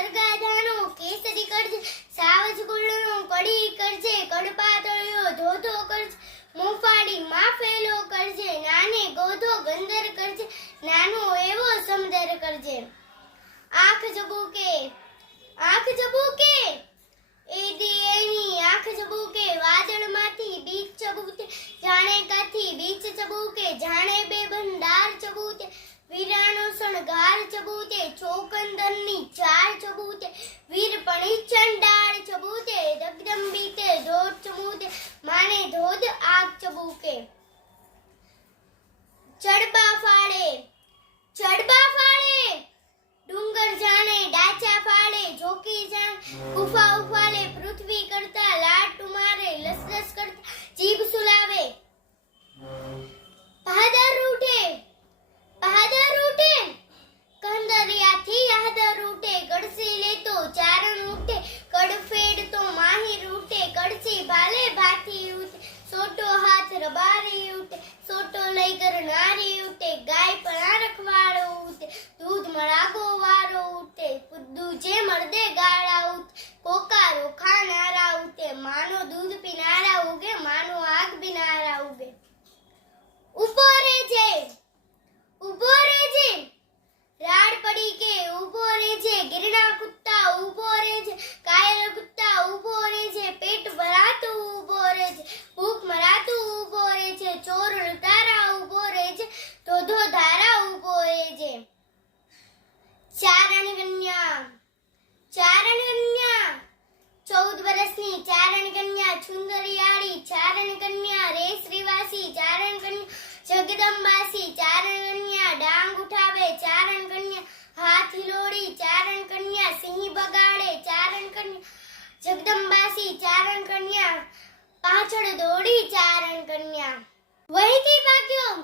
સરગાદાનો કેસરી કરજે સાવજ ગુણનો કડી કરજે કડપાતળ્યો ધોધો કરજે, મુફાડી માફેલો કરજે, નાને ગોધો ગંદર કરજે, નાનો એવો સમદર કરજે. આંખ જબુકે આંખ જબુકે એદી એની આંખ જબુકે વાદળમાંથી બીચ ચબુકે જાણે કાથી બીચ ચબુકે, જાણે વીરાનો ચબૂતે ચોકંદનની ચાર ચબૂતે વીર પણી ચંડાળ ચબૂતે દગદંબીતે ધોધ ચબૂતે માને ધોધ આગ ચબુકે. ચડબા ફાળે ચડબા ફાળે, ડુંગર જાણે ડાચા ફાળે જોકી જાણ, ગુફા ઉફાળે, પૃથ્વી રબારી ઉઠે, સોટો લઈ કરનારી ઉઠે, ગાય પણ રખવાળો ઉઠે, દૂધ મળાગો વારો ઉઠે, ફુદ્દુ જે મર્દે કન્યા છુંદરિયાળી ચારણ કન્યા રેસ રિવાસી ચારણ કન્યા જગદંબાસી ચારણ કન્યા ડાંગ ઉઠાવે ચારણ કન્યા હાથ હિલોડી ચારણ કન્યા સિંહ બગાડે ચારણ કન્યા જગદંબાસી ચારણ કન્યા પાછળ દોડી ચારણ કન્યા વહીથી ભાગ્યો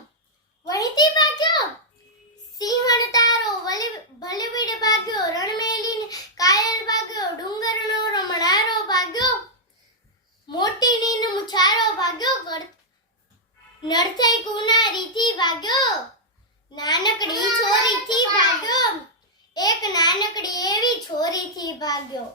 નરથઈ કુનારીથી ભાગ્યો નાનકડી છોરીથી ભાગ્યો એક નાનકડી એવી છોરીથી ભાગ્યો